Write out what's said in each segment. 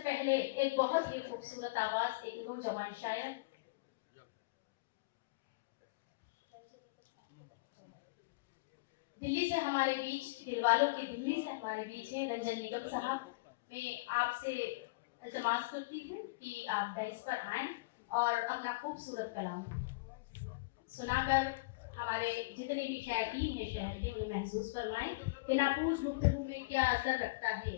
पहले एक बहुत ही खूबसूरत आवाज एक नौजवान शायर दिल्ली से हमारे बीच, दिलवालों की दिल्ली से हमारे बीच है रंजन निगम साहब। मैं आपसे इल्तमास करती हूँ कि आप डाइस पर आएं और अपना खूबसूरत कलाम सुनाकर हमारे जितने भी शायकीन हैं शहर के उन्हें महसूस फरमाएं कि नापूछ गुफ्तगू में क्या असर रखता है,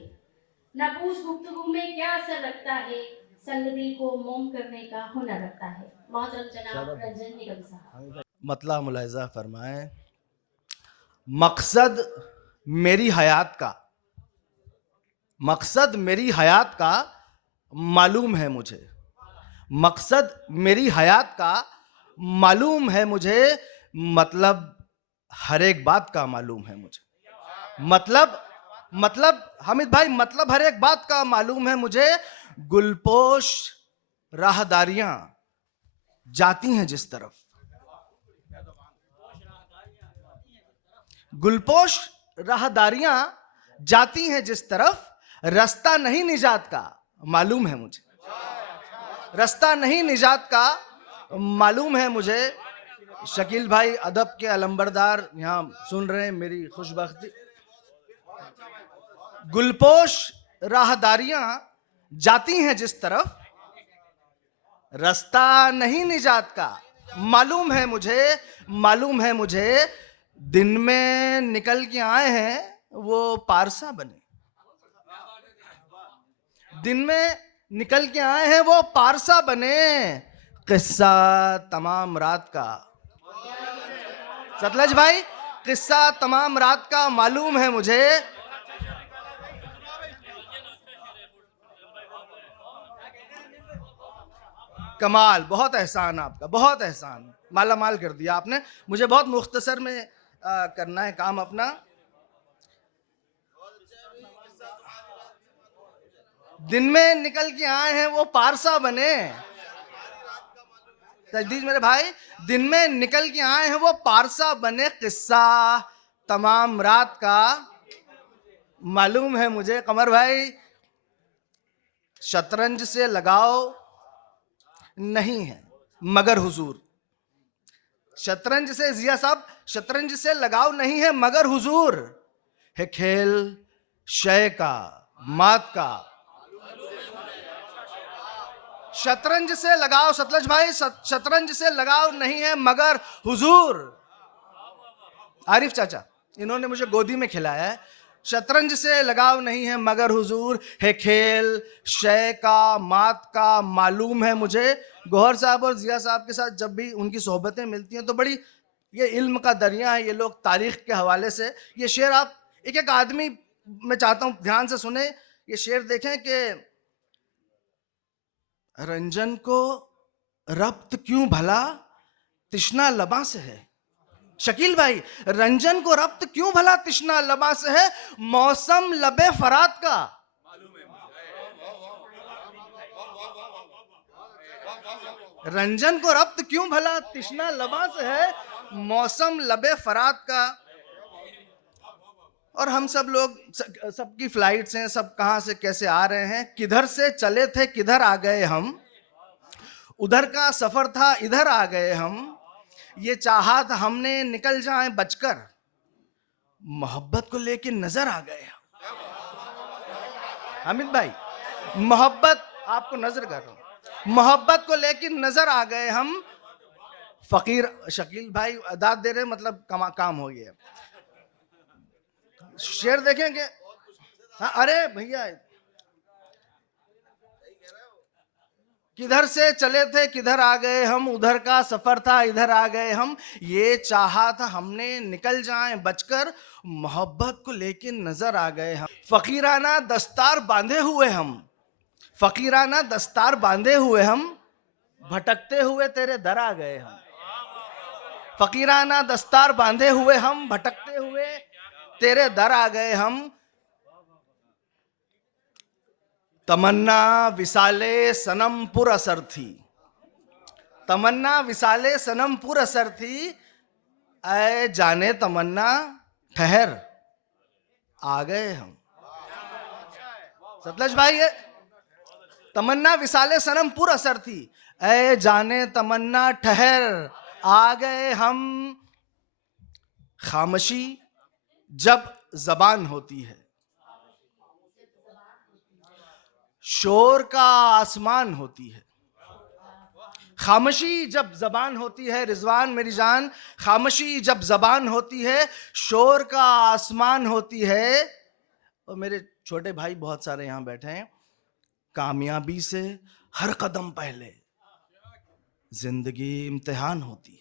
नापूछ गुफ्तगू में क्या असर रखता है, संग दिल को मोम करने का हुनर रखता है। मोहतरम जनाब रंजन निगम साहब। मतला मुलायजा फरमाएं। मकसद मेरी हयात का, मकसद मेरी हयात का मालूम है मुझे, मकसद मेरी हयात का मालूम है मुझे, मतलब हर एक बात का मालूम है मुझे। मतलब हामिद भाई, मतलब हर एक बात का मालूम है मुझे। गुलपोश राहदारियां जाती हैं जिस तरफ, गुलपोश राहदारियां जाती हैं जिस तरफ, रास्ता नहीं निजात का मालूम है मुझे, रास्ता नहीं निजात का मालूम है मुझे। शकील भाई अदब के अलंबरदार यहाँ सुन रहे हैं मेरी खुशबख्ती। गुलपोश राहदारियां जाती हैं जिस तरफ, रास्ता नहीं निजात का मालूम है मुझे, मालूम है मुझे। दिन में निकल के आए हैं वो पारसा बने, दिन में निकल के आए हैं वो पारसा बने। किस्सा तमाम रात का, सतलज भाई, किस्सा तमाम रात का मालूम है मुझे। कमाल, बहुत एहसान आपका, बहुत एहसान, माला माल कर दिया आपने। मुझे बहुत मुख्तसर में करना है काम अपना। दिन में निकल के आए हैं वो पारसा बने, तजदीद मेरे भाई, दिन में निकल के आए हैं वो पारसा बने। किस्सा तमाम रात का मालूम है मुझे। कमर भाई, शतरंज से लगाओ नहीं है मगर हुजूर, शतरंज से, जिया साहब, शतरंज से लगाव नहीं है मगर हुजूर है खेल शय का मात का। शतरंज से लगाव, सतलज भाई, शतरंज से लगाव नहीं है मगर हुजूर। आरिफ चाचा, इन्होंने मुझे गोदी में खिलाया है। शतरंज से लगाव नहीं है मगर हुजूर है खेल शय का मात का मालूम है मुझे। गौहर साहब और जिया साहब के साथ जब भी उनकी सोहबतें मिलती हैं तो बड़ी, ये इल्म का दरिया है ये लोग। तारीख के हवाले से ये शेर आप एक एक आदमी, मैं चाहता हूं ध्यान से सुने। ये शेर देखें कि रंजन को रब्त क्यों भला तिश्ना लबा से है। शकील भाई, रंजन को रब्त क्यों भला तिश्ना लबा से है, मौसम लबे फरात का। रंजन को रब्त क्यों भला तिश्ना लबा से है, मौसम लबे फरात का। और हम सब लोग, सबकी फ्लाइट्स हैं, सब कहां से कैसे आ रहे हैं, किधर से चले थे किधर आ गए हम, उधर का सफर था इधर आ गए हम, ये चाहा था हमने निकल जाए बचकर, मोहब्बत को लेके नजर आ गए हम। हामिद भाई, मोहब्बत, आपको नजर कर रहा हूं, मोहब्बत को लेके नजर आ गए हम। फकीर शकील भाई दाद दे रहे, मतलब काम हो गया। शेर देखेंगे, हाँ, अरे भैया, किधर से चले थे किधर आ गए हम, उधर का सफर था इधर आ गए हम, ये चाहा था हमने निकल जाएं बचकर, मोहब्बत को लेके नजर आ गए हम। फकीराना दस्तार बांधे हुए हम, फकीराना दस्तार बांधे हुए हम, भटकते हुए तेरे दर आ गए हम। फकीराना दस्तार बांधे हुए हम, भटकते हुए तेरे दर आ गए हम। तमन्ना विसाले सनम पुर असर थी, तमन्ना विसाले सनम पुर असर थी, ऐ जाने तमन्ना ठहर आ गए हम। सतलज भाई, तमन्ना विसाले सनम पुर असर थी, ऐ जाने तमन्ना ठहर आ गए हम। खामोशी जब जबान होती है, शोर का आसमान होती है। खामोशी जब जबान होती है रिजवान मेरी जान, खामोशी जब जबान होती है, शोर का आसमान होती है। और मेरे छोटे भाई बहुत सारे यहां बैठे हैं, कामयाबी से हर कदम पहले जिंदगी इम्तिहान होती है।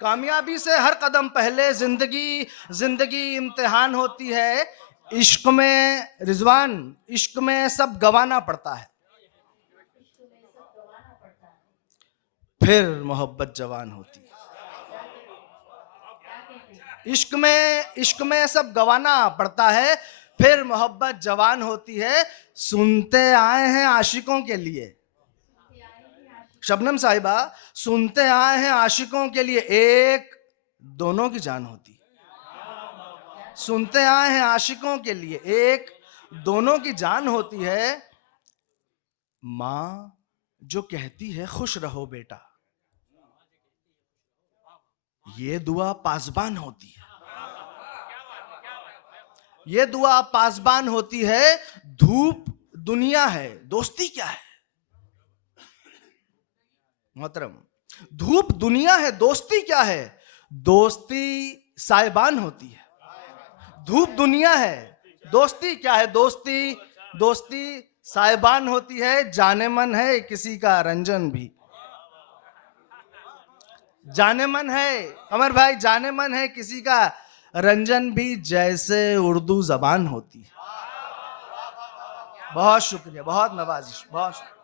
कामयाबी से हर कदम पहले जिंदगी इम्तिहान होती है। इश्क में रिजवान, इश्क में सब गंवाना पड़ता है, फिर मोहब्बत जवान होती है। इश्क में सब गंवाना पड़ता है, फिर मोहब्बत जवान होती है। सुनते आए हैं आशिकों के लिए, शबनम साहिबा, सुनते आए हैं आशिकों के लिए, एक दोनों की जान होती है। सुनते आए हैं आशिकों के लिए, एक दोनों की जान होती है। मां जो कहती है खुश रहो बेटा, ये दुआ पासबान होती है। ये दुआ पासबान होती है। धूप दुनिया है, दोस्ती क्या है मोहतरम? धूप दुनिया है, दोस्ती क्या है? दोस्ती साइबान होती है। धूप दुनिया है, दोस्ती क्या है? दोस्ती साइबान होती है। जाने मन है किसी का रंजन भी, जाने मन है अमर भाई, जाने मन है किसी का रंजन भी, जैसे उर्दू जबान होती है। बहुत शुक्रिया, बहुत नवाजिश, बहुत शुक्रिया।